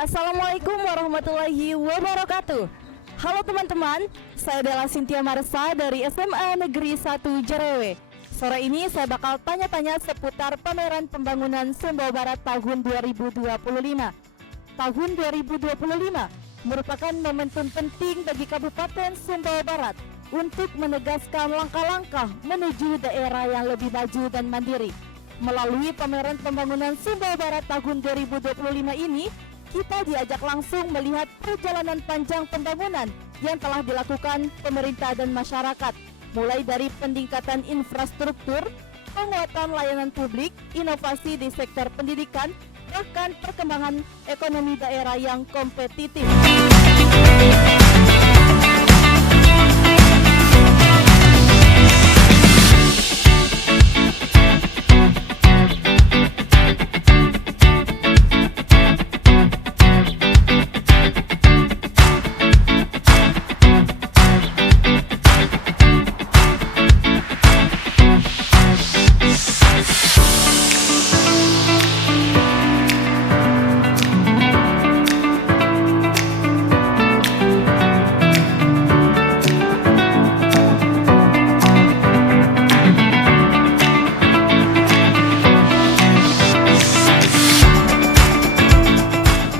Assalamualaikum warahmatullahi wabarakatuh. Halo teman-teman, saya adalah Cynthia Marsa dari SMA Negeri 1 Jerewe. Sore ini saya bakal tanya-tanya seputar pameran pembangunan Sumbawa Barat tahun 2025. Tahun 2025 merupakan momentum penting bagi Kabupaten Sumbawa Barat untuk menegaskan langkah-langkah menuju daerah yang lebih maju dan mandiri. Melalui pameran pembangunan Sumbawa Barat tahun 2025 ini, kita diajak langsung melihat perjalanan panjang pembangunan yang telah dilakukan pemerintah dan masyarakat, mulai dari peningkatan infrastruktur, penguatan layanan publik, inovasi di sektor pendidikan, bahkan perkembangan ekonomi daerah yang kompetitif.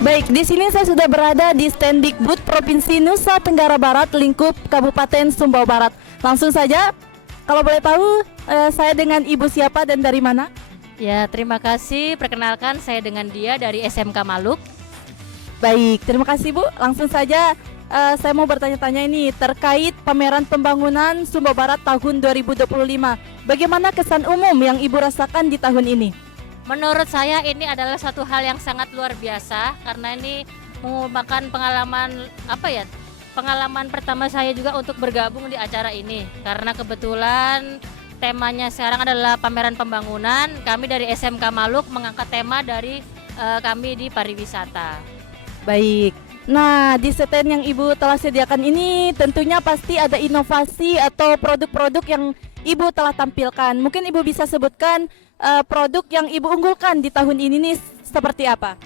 Baik, di sini saya sudah berada di Stendikbud Provinsi Nusa Tenggara Barat lingkup Kabupaten Sumbawa Barat. Langsung saja, kalau boleh tahu saya dengan ibu siapa dan dari mana? Ya, terima kasih. Perkenalkan, saya dengan dia dari SMK Maluk. Baik, terima kasih Bu. Langsung saja saya mau bertanya-tanya ini terkait pameran pembangunan Sumbawa Barat tahun 2025. Bagaimana kesan umum yang Ibu rasakan di tahun ini? Menurut saya ini adalah satu hal yang sangat luar biasa karena ini merupakan pengalaman pertama saya juga untuk bergabung di acara ini. Karena kebetulan temanya sekarang adalah pameran pembangunan. Kami dari SMK Maluk mengangkat tema dari kami di pariwisata. Baik. Nah, di stand yang Ibu telah sediakan ini tentunya pasti ada inovasi atau produk-produk yang Ibu telah tampilkan. Mungkin Ibu bisa sebutkan produk yang Ibu unggulkan di tahun ini nih seperti apa?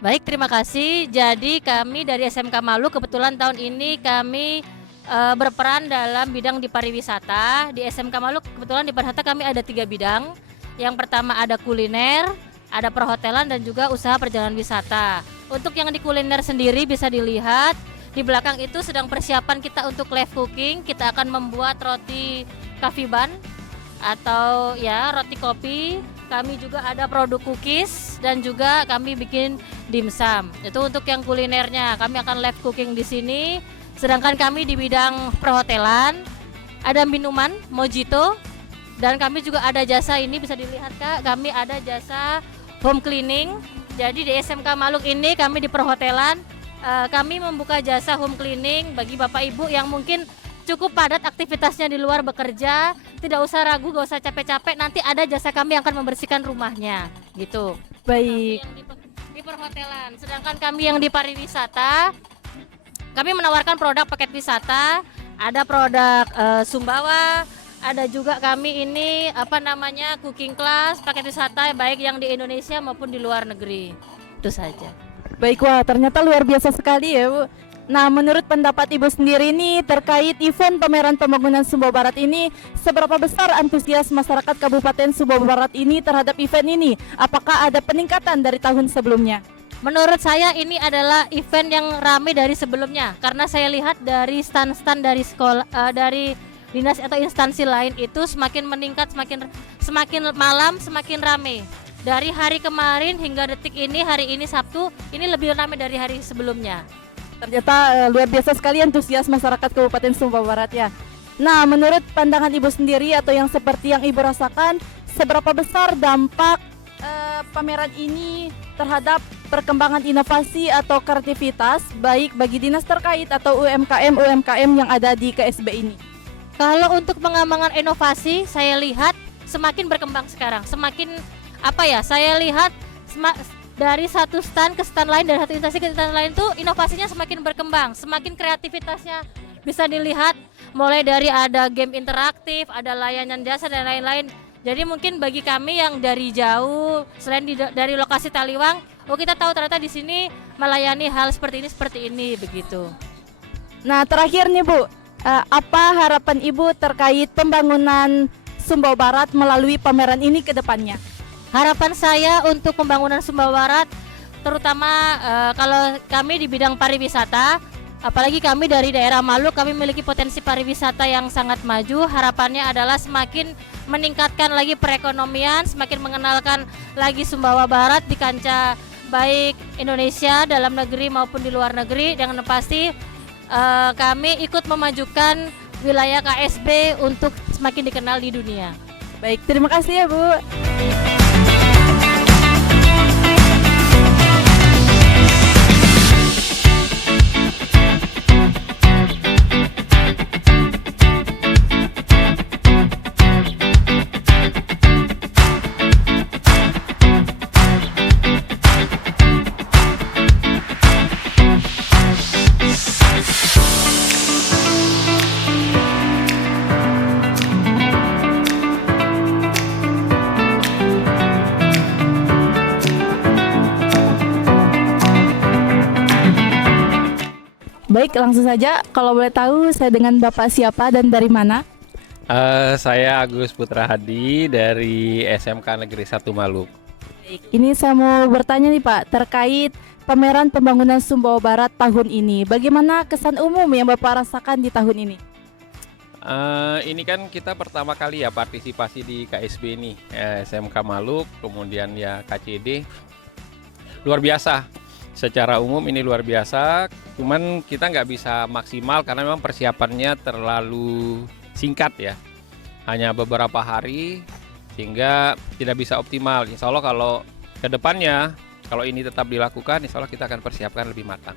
Baik, terima kasih. Jadi kami dari SMK Maluk kebetulan tahun ini kami berperan dalam bidang di pariwisata. Di SMK Maluk kebetulan di pariwisata kami ada 3 bidang. Yang pertama ada kuliner, ada perhotelan dan juga usaha perjalanan wisata. Untuk yang di kuliner sendiri bisa dilihat di belakang itu sedang persiapan kita untuk live cooking. Kita akan membuat roti kafiban atau ya roti kopi. Kami juga ada produk cookies dan juga kami bikin dimsum. Itu untuk yang kulinernya. Kami akan live cooking di sini. Sedangkan kami di bidang perhotelan ada minuman mojito dan kami juga ada jasa ini bisa dilihat Kak. Kami ada jasa home cleaning. Jadi di SMK Maluk ini kami di perhotelan kami membuka jasa home cleaning bagi Bapak Ibu yang mungkin cukup padat aktivitasnya di luar bekerja, tidak usah ragu, gak usah capek-capek, nanti ada jasa kami yang akan membersihkan rumahnya, gitu. Baik. Kami yang di perhotelan, sedangkan kami yang di pariwisata, kami menawarkan produk paket wisata, ada produk Sumbawa, ada juga kami ini cooking class, paket wisata baik yang di Indonesia maupun di luar negeri, itu saja. Baik, wah ternyata luar biasa sekali ya Bu. Nah, menurut pendapat Ibu sendiri nih terkait event pameran pembangunan Sumbawa Barat ini, seberapa besar antusias masyarakat Kabupaten Sumbawa Barat ini terhadap event ini? Apakah ada peningkatan dari tahun sebelumnya? Menurut saya ini adalah event yang ramai dari sebelumnya karena saya lihat dari stand-stand dari sekolah dari dinas atau instansi lain itu semakin meningkat, semakin malam semakin ramai. Dari hari kemarin hingga detik ini, hari ini Sabtu, ini lebih ramai dari hari sebelumnya. Ternyata luar biasa sekali antusias masyarakat Kabupaten Sumbawa Barat ya. Nah, menurut pandangan Ibu sendiri atau yang seperti yang Ibu rasakan, seberapa besar dampak pameran ini terhadap perkembangan inovasi atau kreativitas baik bagi dinas terkait atau UMKM yang ada di KSB ini? Kalau untuk pengembangan inovasi, saya lihat semakin berkembang sekarang. Saya lihat dari satu stand ke stand lain, dari satu instansi ke instansi lain tuh inovasinya semakin berkembang, semakin kreativitasnya bisa dilihat mulai dari ada game interaktif, ada layanan jasa dan lain-lain. Jadi mungkin bagi kami yang dari jauh, selain dari lokasi Taliwang, oh kita tahu ternyata di sini melayani hal seperti ini begitu. Nah, terakhir nih Bu, apa harapan Ibu terkait pembangunan Sumbawa Barat melalui pameran ini ke depannya? Harapan saya untuk pembangunan Sumbawa Barat, terutama kalau kami di bidang pariwisata, apalagi kami dari daerah Maluk, kami memiliki potensi pariwisata yang sangat maju. Harapannya adalah semakin meningkatkan lagi perekonomian, semakin mengenalkan lagi Sumbawa Barat di kancah baik Indonesia, dalam negeri maupun di luar negeri. Dengan pasti kami ikut memajukan wilayah KSB untuk semakin dikenal di dunia. Baik, terima kasih ya Bu. Baik, langsung saja. Kalau boleh tahu, saya dengan Bapak siapa dan dari mana? Saya Agus Putra Hadi dari SMK Negeri 1 Maluk. Baik, ini saya mau bertanya nih Pak, terkait pameran pembangunan Sumbawa Barat tahun ini. Bagaimana kesan umum yang Bapak rasakan di tahun ini? Ini kan kita pertama kali ya partisipasi di KSB ini, SMK Maluk, kemudian ya KCD. Luar biasa, secara umum ini luar biasa. Cuman kita nggak bisa maksimal karena memang persiapannya terlalu singkat ya, hanya beberapa hari sehingga tidak bisa optimal. Insya Allah kalau ke depannya, kalau ini tetap dilakukan, insya Allah kita akan persiapkan lebih matang.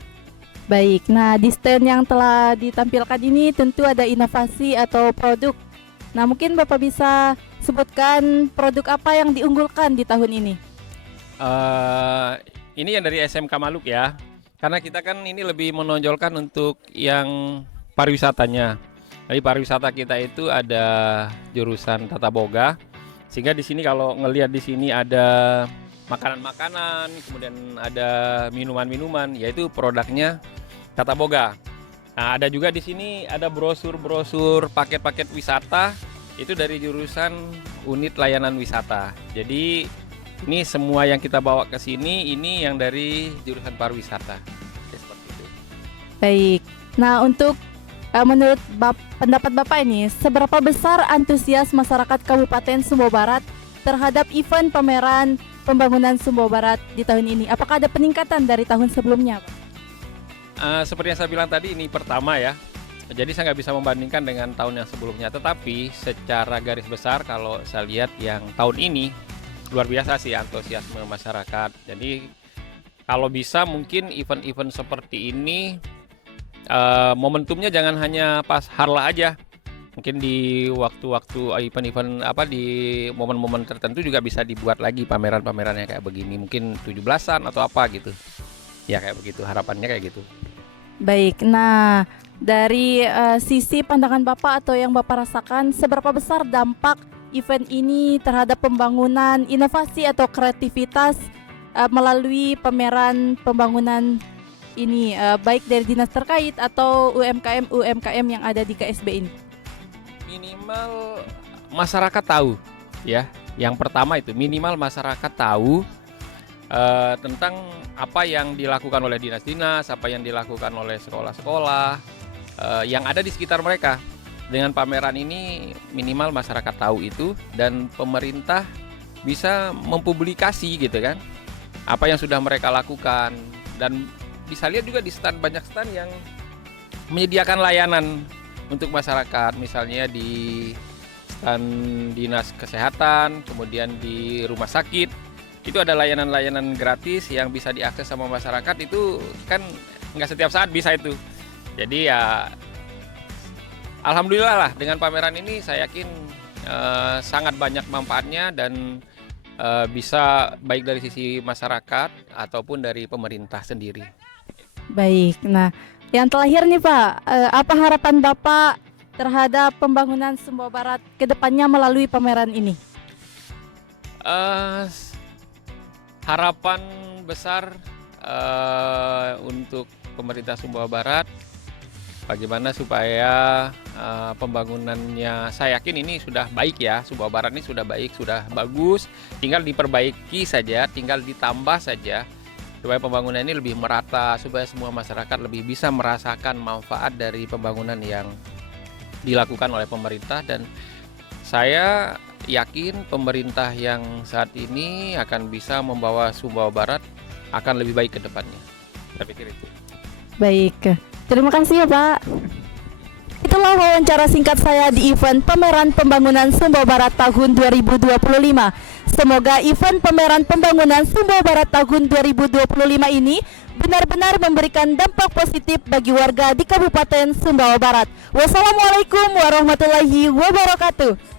Baik, nah di stand yang telah ditampilkan ini tentu ada inovasi atau produk. Nah mungkin Bapak bisa sebutkan produk apa yang diunggulkan di tahun ini? Ini yang dari SMK Maluk ya, karena kita kan ini lebih menonjolkan untuk yang pariwisatanya. Jadi pariwisata kita itu ada jurusan Tata Boga, sehingga di sini kalau ngelihat di sini ada makanan-makanan, kemudian ada minuman-minuman, yaitu produknya Tata Boga. Nah, ada juga di sini ada brosur-brosur paket-paket wisata, itu dari jurusan unit layanan wisata. Jadi ini semua yang kita bawa ke sini ini yang dari jurusan pariwisata. Ya, seperti itu. Baik, nah untuk menurut pendapat Bapak ini, seberapa besar antusias masyarakat Kabupaten Sumbawa Barat terhadap event pameran pembangunan Sumbawa Barat di tahun ini? Apakah ada peningkatan dari tahun sebelumnya, Pak? Seperti yang saya bilang tadi, ini pertama ya. Jadi saya nggak bisa membandingkan dengan tahun yang sebelumnya. Tetapi secara garis besar kalau saya lihat yang tahun ini luar biasa sih antusiasme masyarakat. Jadi kalau bisa mungkin event-event seperti ini momentumnya jangan hanya pas harlah aja. Mungkin di waktu-waktu event-event di momen-momen tertentu juga bisa dibuat lagi pameran-pamerannya kayak begini. Mungkin 17-an atau apa gitu. Ya kayak begitu, harapannya kayak gitu. Baik, nah dari sisi pandangan Bapak atau yang Bapak rasakan, seberapa besar dampak event ini terhadap pembangunan inovasi atau kreativitas melalui pameran pembangunan ini, baik dari dinas terkait atau UMKM yang ada di KSB ini? Minimal masyarakat tahu ya. Yang pertama itu minimal masyarakat tahu tentang apa yang dilakukan oleh dinas-dinas, apa yang dilakukan oleh sekolah-sekolah yang ada di sekitar mereka. Dengan pameran ini minimal masyarakat tahu itu, dan pemerintah bisa mempublikasi gitu kan apa yang sudah mereka lakukan, dan bisa lihat juga di stand, banyak stand yang menyediakan layanan untuk masyarakat, misalnya di stand dinas kesehatan, kemudian di rumah sakit itu ada layanan-layanan gratis yang bisa diakses sama masyarakat. Itu kan nggak setiap saat bisa itu. Jadi ya alhamdulillah lah, dengan pameran ini saya yakin sangat banyak manfaatnya dan bisa baik dari sisi masyarakat ataupun dari pemerintah sendiri. Baik, nah yang terakhir nih Pak, apa harapan Bapak terhadap pembangunan Sumbawa Barat ke depannya melalui pameran ini? Harapan besar untuk pemerintah Sumbawa Barat, bagaimana supaya pembangunannya, saya yakin ini sudah baik ya, Sumbawa Barat ini sudah baik, sudah bagus, tinggal diperbaiki saja, tinggal ditambah saja, supaya pembangunan ini lebih merata, supaya semua masyarakat lebih bisa merasakan manfaat dari pembangunan yang dilakukan oleh pemerintah. Dan saya yakin pemerintah yang saat ini akan bisa membawa Sumbawa Barat akan lebih baik ke depannya. Saya pikir itu. Baik, terima kasih ya Pak. Itulah wawancara singkat saya di event pameran pembangunan Sumbawa Barat tahun 2025. Semoga event pameran pembangunan Sumbawa Barat tahun 2025 ini benar-benar memberikan dampak positif bagi warga di Kabupaten Sumbawa Barat. Wassalamualaikum warahmatullahi wabarakatuh.